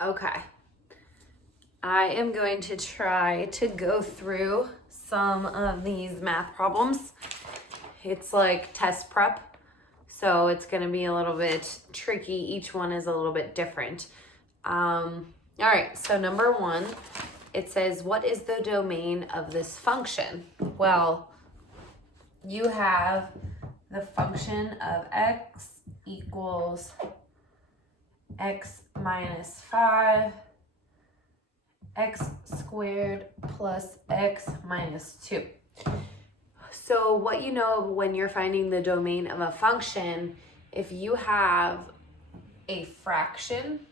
Okay. I am going to try to go through some of these math problems. It's like test prep, so it's going to be a little bit tricky. Each one is a little bit different. All right, so number one, it says, what is the domain of this function? Well, you have the function of x equals x minus 5, x squared plus x minus 2. So what you know when you're finding the domain of a function, if you have a fraction,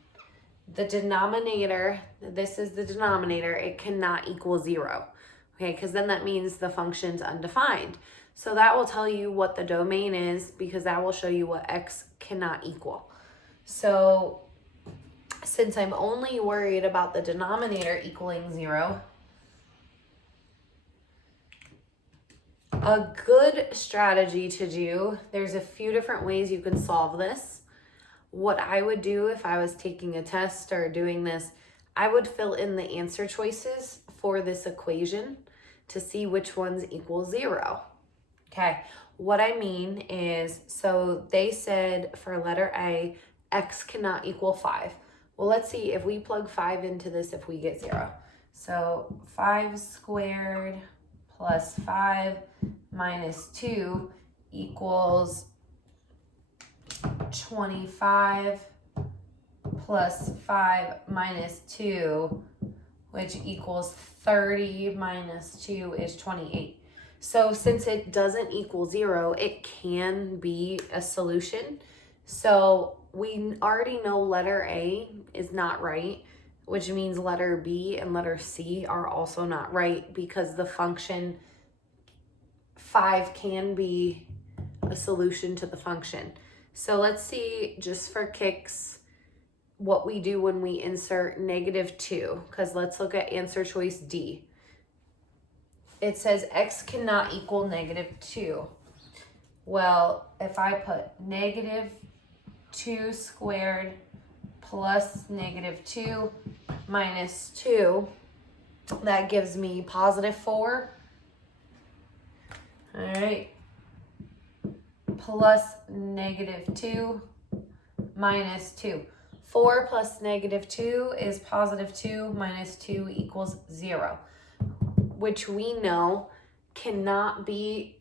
the denominator, this is the denominator, it cannot equal 0. Okay, because then that means the function's undefined. So that will tell you what the domain is, because that will show you what x cannot equal. So since I'm only worried about the denominator equaling 0, a good strategy to do, there's a few different ways you can solve this. What I would do if I was taking a test or doing this, I would fill in the answer choices for this equation to see which ones equal 0. Okay, what I mean is, so they said for letter A, x cannot equal 5. Well, let's see if we plug 5 into this if we get 0. So 5 squared plus 5 minus 2 equals 25 plus 5 minus 2, which equals 30 minus 2 is 28. So since it doesn't equal 0, it can be a solution. So we already know letter A is not right, which means letter B and letter C are also not right, because the function 5 can be a solution to the function. So let's see, just for kicks, what we do when we insert -2, because let's look at answer choice D. It says x cannot equal -2. Well, if I put -2 squared plus -2 minus 2, that gives me +4. All right. Plus -2 minus 2. 4 plus -2 is +2 minus 2 equals 0, which we know cannot be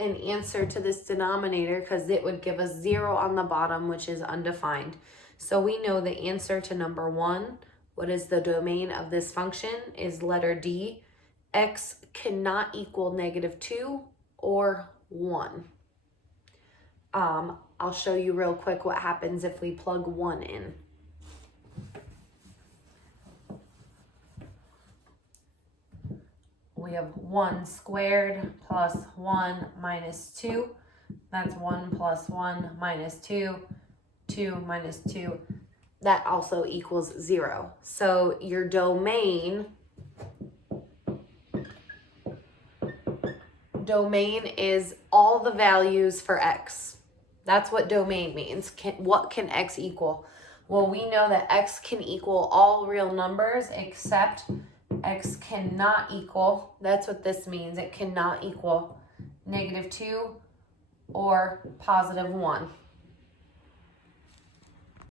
an answer to this denominator, because it would give us 0 on the bottom, which is undefined. So we know the answer to number 1, what is the domain of this function, is letter D. X cannot equal -2 or 1. I'll show you real quick what happens if we plug 1 in. We have 1 squared plus 1 minus 2. That's 1 plus 1 minus 2. 2 minus 2. That also equals 0. So your domain is all the values for x. That's what domain means. What can x equal? Well, we know that x can equal all real numbers except x cannot equal, that's what this means, it cannot equal -2 or +1.